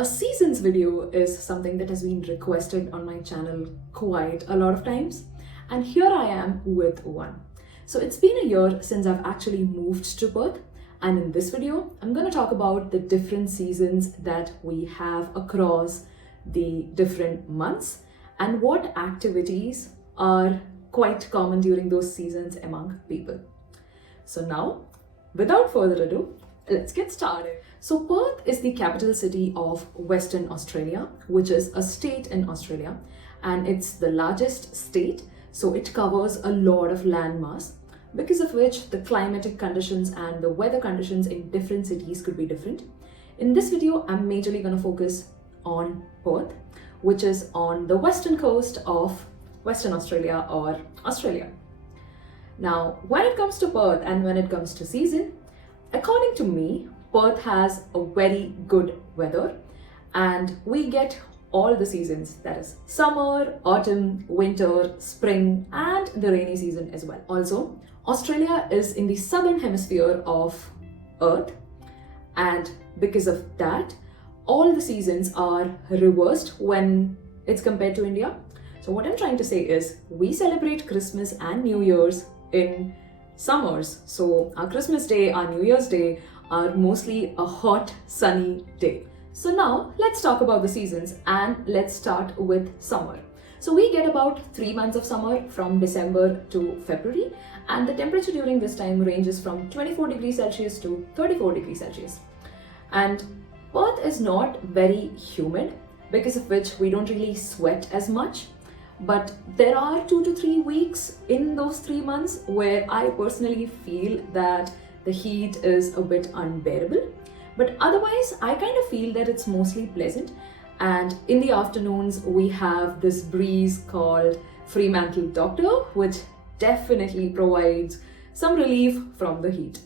A seasons video is something that has been requested on my channel quite a lot of times, and here I am with one. So it's been a year since I've actually moved to Perth, and in this video, I'm going to talk about the different seasons that we have across the different months and what activities are quite common during those seasons among people. So now, without further ado, let's get started. So Perth is the capital city of Western Australia, which is a state in Australia, and it's the largest state, so it covers a lot of landmass, because of which the climatic conditions and the weather conditions in different cities could be different. In this video, I'm majorly going to focus on Perth, which is on the western coast of Western Australia or Australia. Now, when it comes to Perth and when it comes to season, according to me, Perth has a very good weather and we get all the seasons, that is summer, autumn, winter, spring, and the rainy season as well. Also, Australia is in the southern hemisphere of Earth, and because of that, all the seasons are reversed when it's compared to India. So what I'm trying to say is we celebrate Christmas and New Year's in summers. So our Christmas Day, our New Year's Day are mostly a hot, sunny day. So now let's talk about the seasons and let's start with summer. So we get about 3 months of summer from December to February, and the temperature during this time ranges from 24 degrees Celsius to 34 degrees Celsius. And Perth is not very humid, because of which we don't really sweat as much. But there are 2 to 3 weeks in those 3 months where I personally feel that the heat is a bit unbearable. But otherwise, I kind of feel that it's mostly pleasant. And in the afternoons, we have this breeze called Fremantle Doctor, which definitely provides some relief from the heat.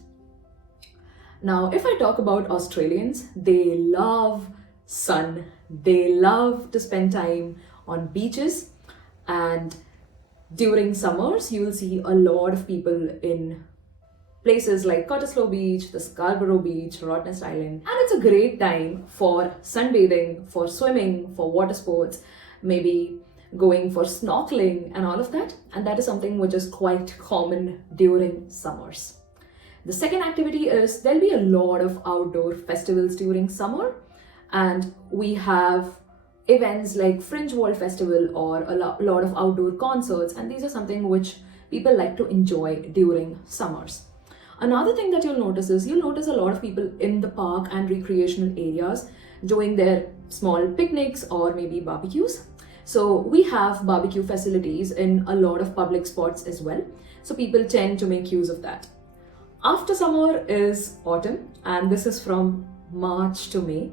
Now, if I talk about Australians, they love sun. They love to spend time on beaches. And during summers, you will see a lot of people in places like Cottesloe Beach, the Scarborough Beach, Rottnest Island. And it's a great time for sunbathing, for swimming, for water sports, maybe going for snorkeling and all of that. And that is something which is quite common during summers. The second activity is there'll be a lot of outdoor festivals during summer. And we have events like Fringe World Festival or a lot of outdoor concerts, and these are something which people like to enjoy during summers. Another thing that you'll notice is you'll notice a lot of people in the park and recreational areas doing their small picnics or maybe barbecues. So we have barbecue facilities in a lot of public spots as well, so people tend to make use of that. After summer is autumn, and this is from March to May.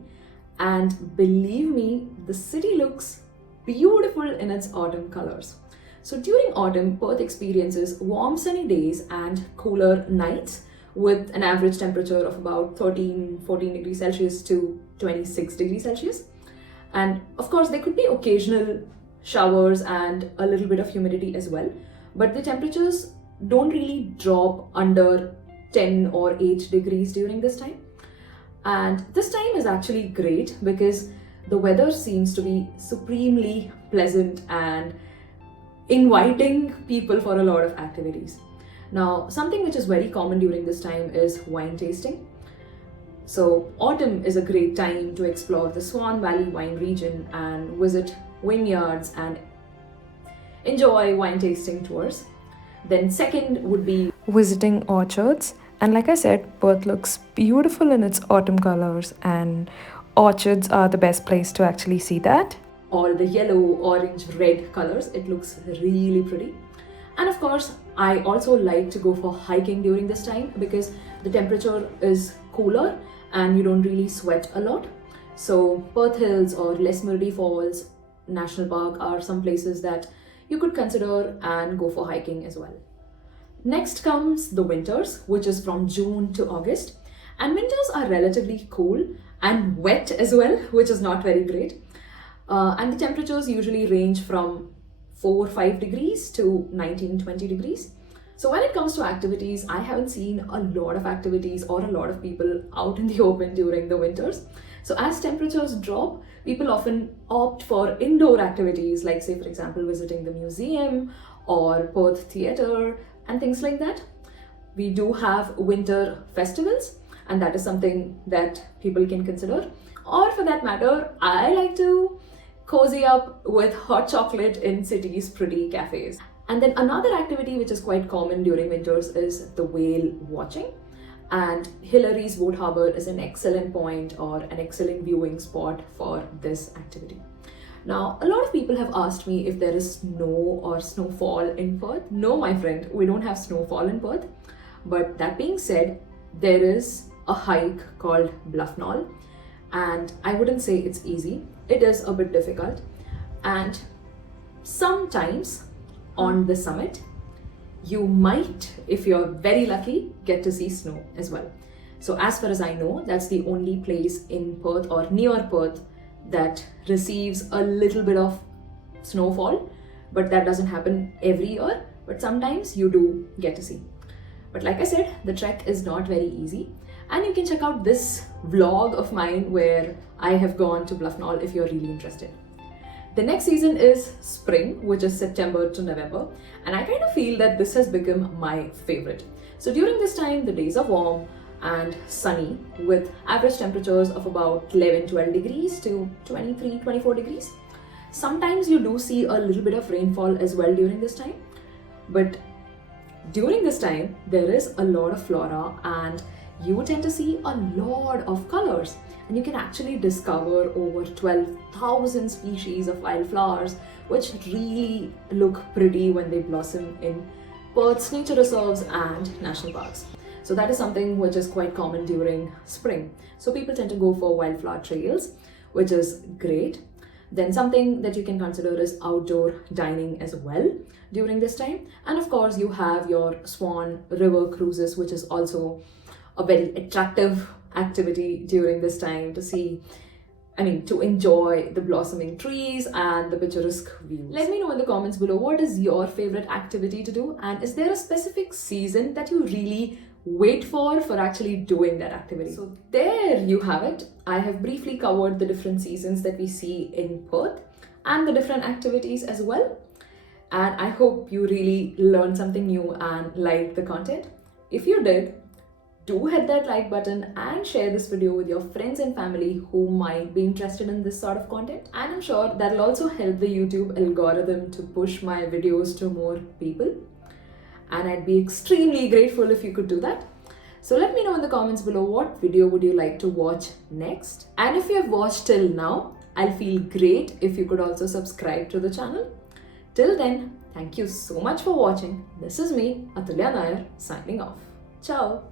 And believe me, the city looks beautiful in its autumn colors. So during autumn, Perth experiences warm sunny days and cooler nights with an average temperature of about 14 degrees Celsius to 26 degrees Celsius. And of course, there could be occasional showers and a little bit of humidity as well. But the temperatures don't really drop under 10 or 8 degrees during this time. And this time is actually great because the weather seems to be supremely pleasant and inviting people for a lot of activities. Now, something which is very common during this time is wine tasting. So autumn is a great time to explore the Swan Valley wine region and visit vineyards and enjoy wine tasting tours. Then second would be visiting orchards. And like I said, Perth looks beautiful in its autumn colors, and orchards are the best place to actually see that. All the yellow, orange, red colors, it looks really pretty. And of course, I also like to go for hiking during this time because the temperature is cooler and you don't really sweat a lot. So Perth Hills or Lesmurdy Falls National Park are some places that you could consider and go for hiking as well. Next comes the winters, which is from June to August. And winters are relatively cool and wet as well, which is not very great. And the temperatures usually range from 4-5 degrees to 19-20 degrees. So when it comes to activities, I haven't seen a lot of activities or a lot of people out in the open during the winters. So as temperatures drop, people often opt for indoor activities like, say, for example, visiting the museum or Perth Theatre and things like that. We do have winter festivals, and that is something that people can consider. Or for that matter, I like to cozy up with hot chocolate in cities' pretty cafes. And then another activity which is quite common during winters is the whale watching. And Hillary's Boat Harbour is an excellent point or an excellent viewing spot for this activity. Now, a lot of people have asked me if there is snow or snowfall in Perth. No, my friend, we don't have snowfall in Perth. But that being said, there is a hike called Bluff Knoll, and I wouldn't say it's easy. It is a bit difficult, and sometimes on the summit, you might, if you're very lucky, get to see snow as well. So as far as I know, that's the only place in Perth or near Perth that receives a little bit of snowfall, but that doesn't happen every year, but sometimes you do get to see. But like I said, the trek is not very easy, and you can check out this vlog of mine where I have gone to Bluff Knoll if you're really interested. The next season is spring, which is September to November, and I kind of feel that this has become my favorite. So during this time, the days are warm and sunny with average temperatures of about 11-12 degrees to 23-24 degrees. Sometimes you do see a little bit of rainfall as well during this time, but during this time, there is a lot of flora and you tend to see a lot of colors, and you can actually discover over 12,000 species of wildflowers, which really look pretty when they blossom in Perth's nature reserves and national parks. So that is something which is quite common during spring. So people tend to go for wildflower trails, which is great. Then something that you can consider is outdoor dining as well during this time. And of course, you have your Swan River cruises, which is also a very attractive activity during this time to see, to enjoy the blossoming trees and the picturesque views. Let me know in the comments below, what is your favorite activity to do? And is there a specific season that you really wait for actually doing that activity? So there you have it. I have briefly covered the different seasons that we see in Perth and the different activities as well. And I hope you really learned something new and liked the content. If you did, do hit that like button and share this video with your friends and family who might be interested in this sort of content. And I'm sure that'll also help the YouTube algorithm to push my videos to more people. And I'd be extremely grateful if you could do that. So let me know in the comments below, what video would you like to watch next? And if you have watched till now, I'll feel great if you could also subscribe to the channel. Till then, thank you so much for watching. This is me, Atulya Nair, signing off. Ciao.